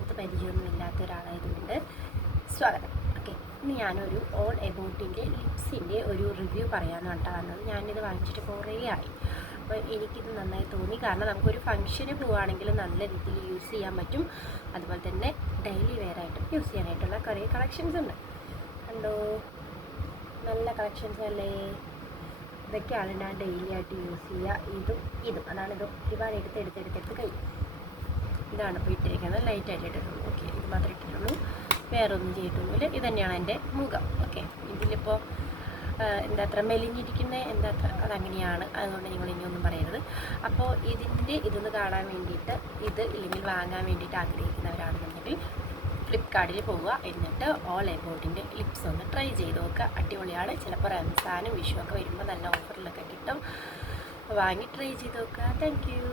എടുത്ത് പരിചയമൊന്നും ഇല്ലാത്ത ഒരാളായതുകൊണ്ട് സ്വാഗതം. ഓക്കെ, ഇന്ന് ഞാനൊരു ഓൾ എബൌട്ടിൻ്റെ ലിപ്സിൻ്റെ ഒരു റിവ്യൂ പറയാനാണ് വന്നത്. ഞാനിത് വാങ്ങിച്ചിട്ട് കുറേ ആയി. അപ്പോൾ എനിക്കിത് നന്നായി തോന്നി. കാരണം നമുക്കൊരു ഫംഗ്ഷന് പോവുകയാണെങ്കിൽ നല്ല രീതിയിൽ യൂസ് ചെയ്യാൻ പറ്റും. അതുപോലെ തന്നെ ഡെയിലി വെയറായിട്ടും യൂസ് ചെയ്യാനായിട്ടുള്ള കുറേ കളക്ഷൻസ് ഉണ്ട്. കണ്ടോ, നല്ല കളക്ഷൻസ് അല്ലേ? ഇതൊക്കെയാണ് ഞാൻ ഡെയിലി ആയിട്ട് യൂസ് ചെയ്യുക. ഇതും അതാണ്. ഇത് ഒരുപാട് എടുത്ത് കഴിയും. ഇതാണ് ഇപ്പോൾ ഇട്ടിരിക്കുന്നത്. ലൈറ്റായിട്ട് ഇട്ടിട്ടുള്ളൂ. ഓക്കെ, ഇത് മാത്രമേ ഇട്ടിട്ടുള്ളൂ, വേറെ ഒന്നും ചെയ്തിട്ടൊന്നുമില്ല. ഇത് തന്നെയാണ് എൻ്റെ മുഖം. ഓക്കെ, ഇതിലിപ്പോൾ എന്താ അത്ര മെലിഞ്ഞിരിക്കുന്നത്, എന്താ അത്ര അതങ്ങനെയാണ്. അതുകൊണ്ട് നിങ്ങൾ ഇനിയൊന്നും പറയരുത്. അപ്പോൾ ഇതൊന്ന് കാണാൻ വേണ്ടിയിട്ട്, ഇത് ഇല്ലെങ്കിൽ വാങ്ങാൻ വേണ്ടിയിട്ട് ആഗ്രഹിക്കുന്നവരാണെന്നുണ്ടെങ്കിൽ ഫ്ലിപ്കാർട്ടിൽ പോവുക. എന്നിട്ട് ഓൾ എബൌട്ടിൻ്റെ ലിപ്സ് ഒന്ന് ട്രൈ ചെയ്ത് നോക്കുക. അടിപൊളിയാണ്. ചിലപ്പോൾ റംസാനും വിഷുവൊക്കെ വരുമ്പോൾ നല്ല ഓഫറിലൊക്കെ കിട്ടും. വാങ്ങി ട്രൈ ചെയ്ത് നോക്കുക. Thank you.